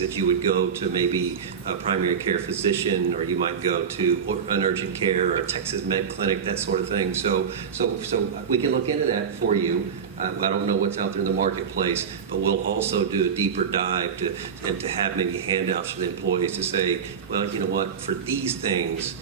that you would go to maybe a primary care physician, or you might go to an urgent care or a Texas Med Clinic, that sort of thing. So we can look into that for you. I don't know what's out there in the marketplace, but we'll also do a deeper dive to have maybe handouts for the employees to say, well, you know what, for these things,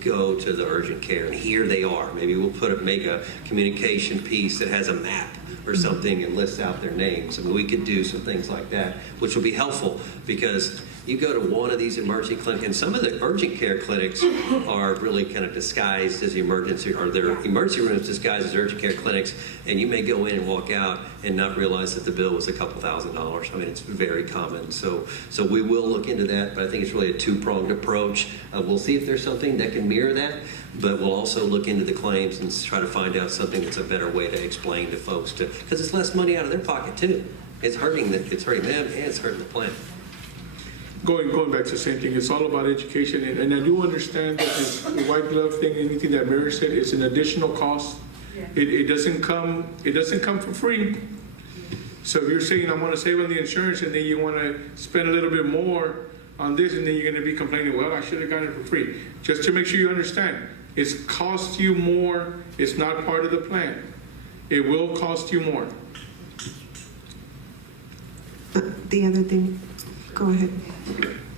go to the urgent care, and here they are. Maybe we'll make a communication piece that has a map or something and lists out their names. I mean, we could do some things like that, which will be helpful, because you go to one of these emergency clinics, and some of the urgent care clinics are really kind of disguised as emergency, or their emergency rooms disguised as urgent care clinics, and you may go in and walk out and not realize that the bill was a couple $1,000s. I mean, it's very common. So we will look into that, but I think it's really a two-pronged approach. We'll see if there's something that can mirror that, but we'll also look into the claims and try to find out something that's a better way to explain to folks, because it's less money out of their pocket too. It's hurting them, and it's hurting the plan. Going back to the same thing, it's all about education, and I do understand that this white glove thing, anything that Mary said, is an additional cost. Yeah. It doesn't come for free. So if you're saying I want to save on the insurance, and then you want to spend a little bit more on this, and then you're going to be complaining, well, I should have gotten it for free. Just to make sure you understand, it's cost you more. It's not part of the plan. It will cost you more. The other thing, go ahead.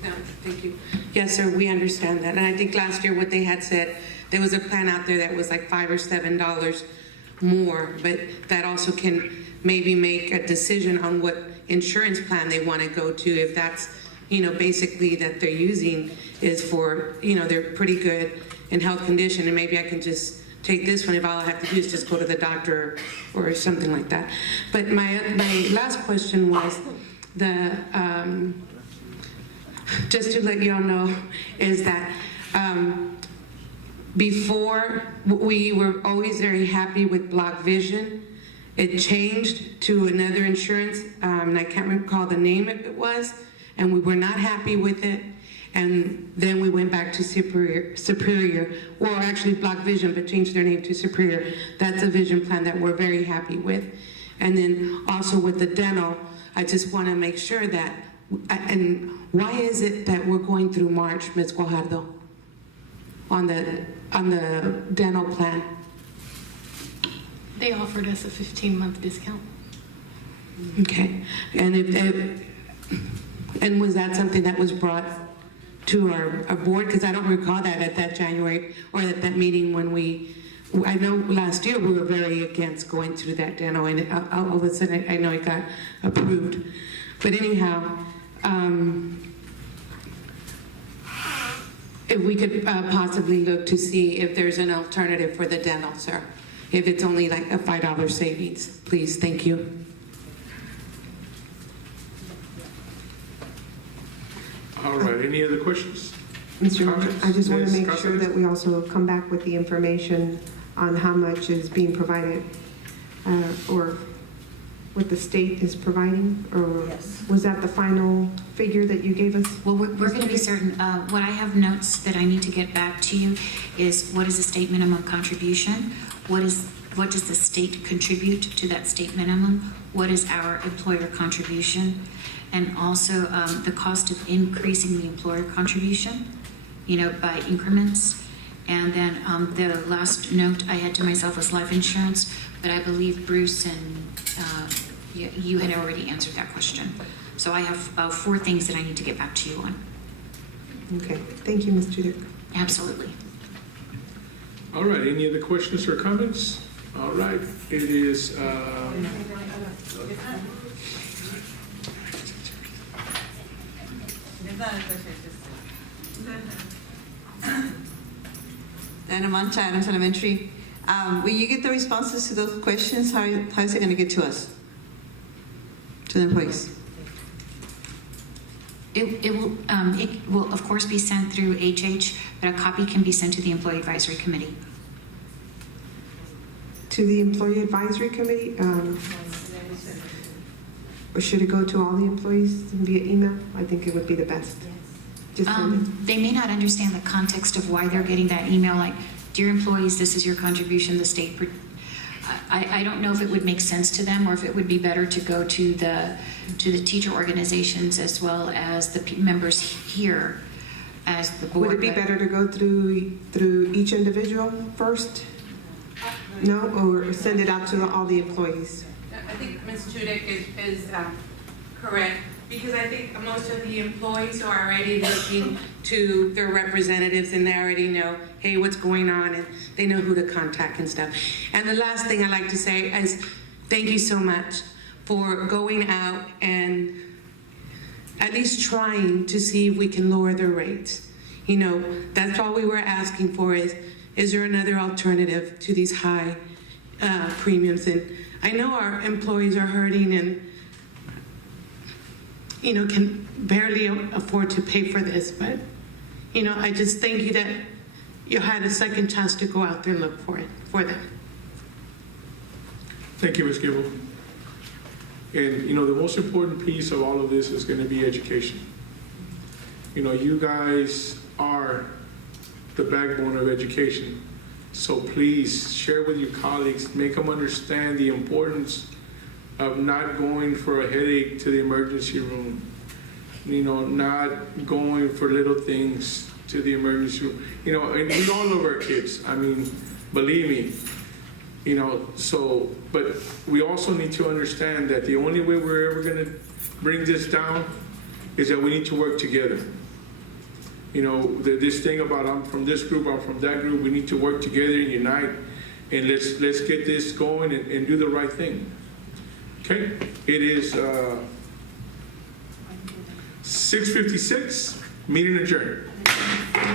No, thank you. Yes, sir, we understand that. And I think last year what they had said, there was a plan out there that was like $5 or $7 more, but that also can maybe make a decision on what insurance plan they want to go to, if that's, basically that they're using is for, they're pretty good in health condition, and maybe I can just take this one if all I have to do is just go to the doctor or something like that. But my last question was just to let y'all know, is that before, we were always very happy with Block Vision. It changed to another insurance, and I can't recall the name it was, and we were not happy with it. And then we went back to Superior, well, actually Block Vision, but changed their name to Superior. That's a vision plan that we're very happy with. And then also with the dental, I just want to make sure that, and why is it that we're going through March, Ms. Guajardo, on the dental plan? They offered us a 15-month discount. Okay, and was that something that was brought to our board? Because I don't recall that at that January, or at that meeting when I know last year we were very against going through that dental, and all of a sudden I know it got approved. But anyhow, if we could possibly look to see if there's an alternative for the dental, sir. If it's only like a $5 savings, please, thank you. All right, any other questions? Mr. Mayor, I just want to Yes, make sure that we also come back with the information on how much is being provided, or what the state is providing, or was that the final figure that you gave us? Well, we're going to be certain. What I have notes that I need to get back to you is, what is the state minimum contribution? What does the state contribute to that state minimum? What is our employer contribution? And also the cost of increasing the employer contribution, by increments. And then the last note I had to myself was life insurance, but I believe Bruce and you had already answered that question. So I have 4 things that I need to get back to you on. Okay, thank you, Ms. Judith. Absolutely. All right, any other questions or comments? All right, it is... Diana Mancha, Adams Elementary. When you get the responses to those questions, how is it going to get to us? To the employees? It will of course be sent through HH, but a copy can be sent to the Employee Advisory Committee. To the Employee Advisory Committee, or should it go to all the employees via email? I think it would be the best. Just they may not understand the context of why they're getting that email, like, dear employees, this is your contribution, the state I don't know if it would make sense to them, or if it would be better to go to the teacher organizations as well as the members here as the board. Would it be but- better to go through each individual first? No, or send it out to all the employees? I think Ms. Chudek is correct, because I think most of the employees are already looking to their representatives, and they already know, hey, what's going on, and they know who to contact and stuff. And the last thing I'd like to say is thank you so much for going out and at least trying to see if we can lower their rates. You know, that's all we were asking for is there another alternative to these high premiums? And I know our employees are hurting and, you know, can barely afford to pay for this, but, you know, I just thank you that you had a second chance to go out there and look for them. Thank you, Ms. Gibble. And, you know, the most important piece of all of this is going to be education. You know, you guys are the backbone of education. So please share with your colleagues, make them understand the importance of not going for a headache to the emergency room. You know, not going for little things to the emergency room. You know, and we all love our kids. I mean, believe me. You know, so, but we also need to understand that the only way we're ever going to bring this down is that we need to work together. You know, this thing about I'm from this group, I'm from that group, we need to work together and unite, and let's get this going and do the right thing. Okay, it is 6:56, meeting adjourned.